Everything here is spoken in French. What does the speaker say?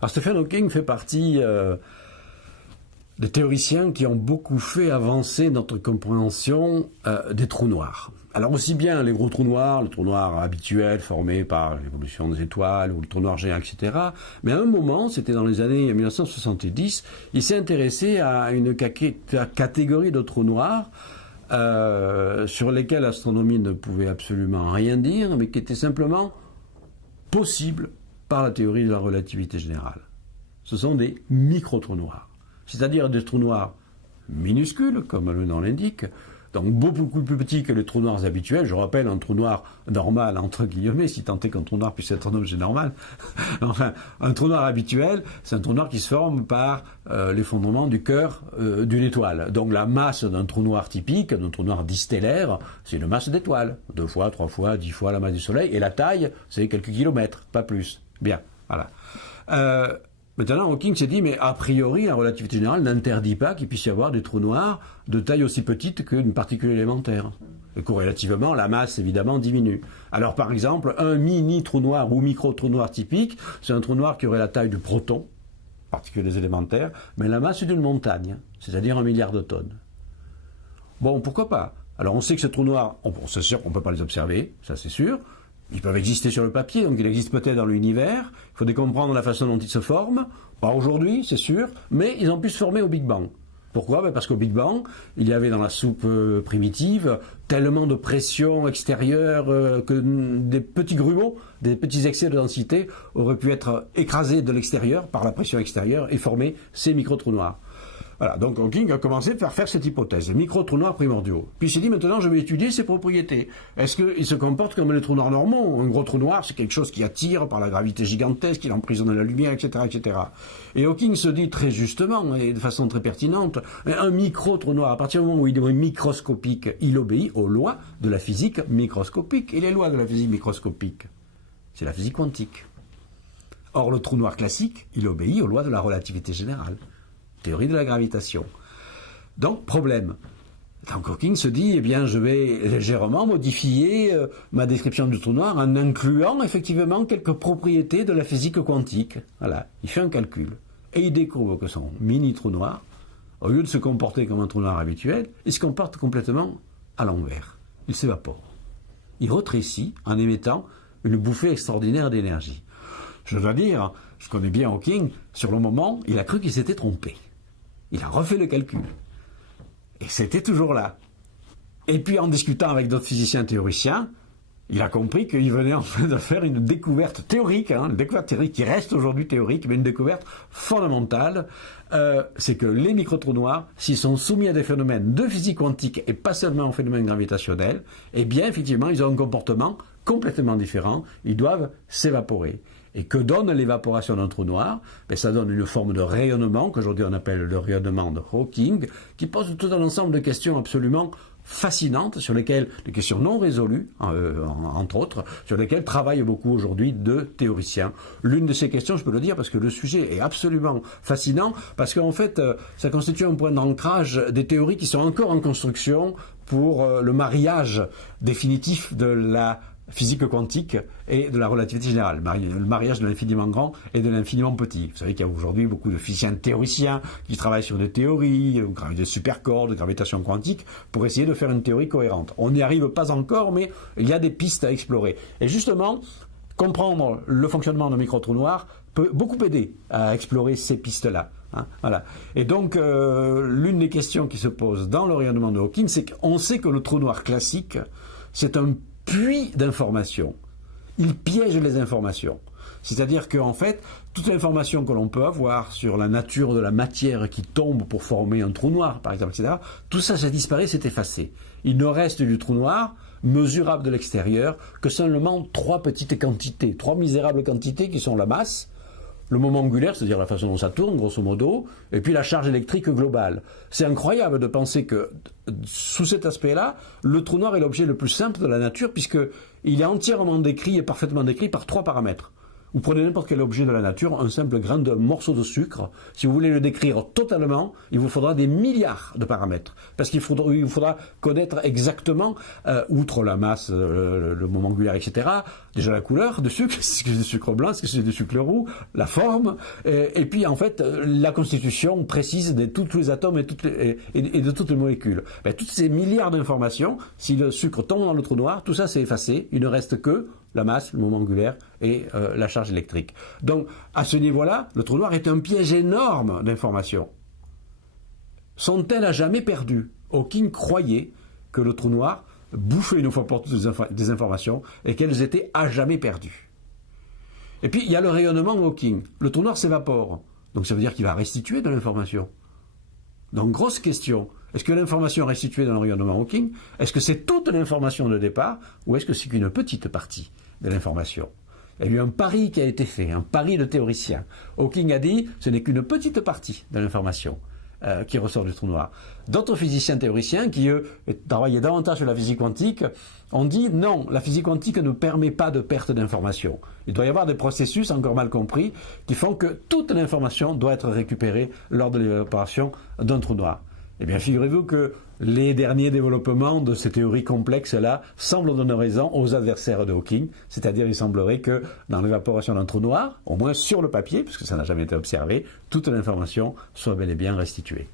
Alors Stephen Hawking fait partie des théoriciens qui ont beaucoup fait avancer notre compréhension des trous noirs. Alors aussi bien les gros trous noirs, le trou noir habituel formé par l'évolution des étoiles ou le trou noir géant, etc. Mais à un moment, c'était dans les années 1970, il s'est intéressé à une catégorie de trous noirs sur lesquels l'astronomie ne pouvait absolument rien dire, mais qui étaient simplement possibles par la théorie de la relativité générale. Ce sont des micro-trous noirs, c'est-à-dire des trous noirs minuscules, comme le nom l'indique, donc beaucoup plus petits que les trous noirs habituels. Je rappelle, un trou noir normal, entre guillemets, si tant est qu'un trou noir puisse être un objet normal. Enfin, un trou noir habituel, c'est un trou noir qui se forme par l'effondrement du cœur d'une étoile. Donc la masse d'un trou noir typique, d'un trou noir distellaire, c'est une masse d'étoiles. 2 fois, 3 fois, 10 fois la masse du Soleil. Et la taille, c'est quelques kilomètres, pas plus. Bien, voilà. Maintenant, Hawking s'est dit, mais a priori, la relativité générale n'interdit pas qu'il puisse y avoir des trous noirs de taille aussi petite qu'une particule élémentaire. Et corrélativement, la masse, évidemment, diminue. Alors, par exemple, un mini-trou noir ou micro-trou noir typique, c'est un trou noir qui aurait la taille du proton, particules élémentaires, mais la masse d'une montagne, c'est-à-dire 1 milliard de tonnes. Bon, pourquoi pas? Alors, on sait que ces trous noirs, c'est sûr qu'on ne peut pas les observer, ça c'est sûr. Ils peuvent exister sur le papier, donc il existe peut-être dans l'univers. Il faut comprendre la façon dont ils se forment. Pas aujourd'hui, c'est sûr, mais ils ont pu se former au Big Bang. Pourquoi? Parce qu'au Big Bang, il y avait dans la soupe primitive tellement de pression extérieure que des petits grumeaux, des petits excès de densité auraient pu être écrasés de l'extérieur par la pression extérieure et former ces micro-trous noirs. Voilà, donc Hawking a commencé par faire cette hypothèse, micro-trous noirs primordiaux. Puis il s'est dit, maintenant je vais étudier ses propriétés. Est-ce qu'ils se comportent comme les trous noirs normaux? Un gros trou noir, c'est quelque chose qui attire par la gravité gigantesque, il emprisonne la lumière, etc., etc. Et Hawking se dit très justement, et de façon très pertinente, un micro-trou noir, à partir du moment où il est microscopique, il obéit aux lois de la physique microscopique. Et les lois de la physique microscopique, c'est la physique quantique. Or, le trou noir classique, il obéit aux lois de la relativité générale. Théorie de la gravitation. Donc, problème. Donc, Hawking se dit, eh bien, je vais légèrement modifier ma description du trou noir en incluant effectivement quelques propriétés de la physique quantique. Voilà, il fait un calcul. Et il découvre que son mini-trou noir, au lieu de se comporter comme un trou noir habituel, il se comporte complètement à l'envers. Il s'évapore. Il rétrécit en émettant une bouffée extraordinaire d'énergie. Je dois dire, je connais bien Hawking, sur le moment, il a cru qu'il s'était trompé. Il a refait le calcul. Et c'était toujours là. Et puis en discutant avec d'autres physiciens théoriciens, il a compris qu'il venait en train de faire une découverte théorique, une découverte théorique qui reste aujourd'hui théorique, mais une découverte fondamentale, c'est que les micro-trous noirs, s'ils sont soumis à des phénomènes de physique quantique et pas seulement aux phénomènes gravitationnels, eh bien effectivement ils ont un comportement complètement différent, ils doivent s'évaporer. Et que donne l'évaporation d'un trou noir? Ça donne une forme de rayonnement, qu'aujourd'hui on appelle le rayonnement de Hawking, qui pose tout un ensemble de questions absolument fascinantes, sur lesquelles, des questions non résolues, entre autres, sur lesquelles travaillent beaucoup aujourd'hui de théoriciens. L'une de ces questions, je peux le dire, parce que le sujet est absolument fascinant, parce qu'en fait, ça constitue un point d'ancrage des théories qui sont encore en construction pour le mariage définitif de la physique quantique et de la relativité générale, le mariage de l'infiniment grand et de l'infiniment petit. Vous savez qu'il y a aujourd'hui beaucoup de physiciens théoriciens qui travaillent sur des théories, de supercordes, de gravitation quantique, pour essayer de faire une théorie cohérente. On n'y arrive pas encore, mais il y a des pistes à explorer. Et justement, comprendre le fonctionnement d'un micro-trou noir peut beaucoup aider à explorer ces pistes-là. Voilà. Et donc, l'une des questions qui se pose dans le rayonnement de Hawking, c'est qu'on sait que le trou noir classique, c'est un puits d'informations. Il piège les informations. C'est-à-dire qu'en fait, toute l'information que l'on peut avoir sur la nature de la matière qui tombe pour former un trou noir, par exemple, etc., tout ça, ça disparaît, c'est effacé. Il ne reste du trou noir, mesurable de l'extérieur, que seulement 3 petites quantités, 3 misérables quantités qui sont la masse, le moment angulaire, c'est-à-dire la façon dont ça tourne, grosso modo, et puis la charge électrique globale. C'est incroyable de penser que, sous cet aspect-là, le trou noir est l'objet le plus simple de la nature, puisqu'il est entièrement décrit et parfaitement décrit par 3 paramètres. Vous prenez n'importe quel objet de la nature, un simple grain de morceau de sucre. Si vous voulez le décrire totalement, il vous faudra des milliards de paramètres. Parce qu'il vous faudra connaître exactement, outre la masse, le moment angulaire, etc., déjà la couleur de sucre, est-ce que c'est du sucre blanc, est-ce que c'est du sucre roux, la forme, et puis en fait, la constitution précise de tous les atomes et de toutes les molécules. Ben, toutes ces milliards d'informations, si le sucre tombe dans le trou noir, tout ça c'est effacé, il ne reste que la masse, le moment angulaire et la charge électrique. Donc, à ce niveau-là, le trou noir est un piège énorme d'informations. Sont-elles à jamais perdues? Hawking croyait que le trou noir bouffait une fois pour toutes des informations et qu'elles étaient à jamais perdues. Et puis, il y a le rayonnement Hawking. Le trou noir s'évapore. Donc, ça veut dire qu'il va restituer de l'information. Donc, grosse question. Est-ce que l'information restituée dans le rayonnement Hawking, est-ce que c'est toute l'information de départ ou est-ce que c'est qu'une petite partie de l'information? Il y a eu un pari qui a été fait, un pari de théoricien. Hawking a dit ce n'est qu'une petite partie de l'information qui ressort du trou noir. D'autres physiciens théoriciens qui, eux, travaillaient davantage sur la physique quantique, ont dit non, la physique quantique ne permet pas de perte d'information. Il doit y avoir des processus, encore mal compris, qui font que toute l'information doit être récupérée lors de l'évaporation d'un trou noir. Eh bien, figurez-vous que les derniers développements de ces théories complexes-là semblent donner raison aux adversaires de Hawking, c'est-à-dire il semblerait que dans l'évaporation d'un trou noir, au moins sur le papier, puisque ça n'a jamais été observé, toute l'information soit bel et bien restituée.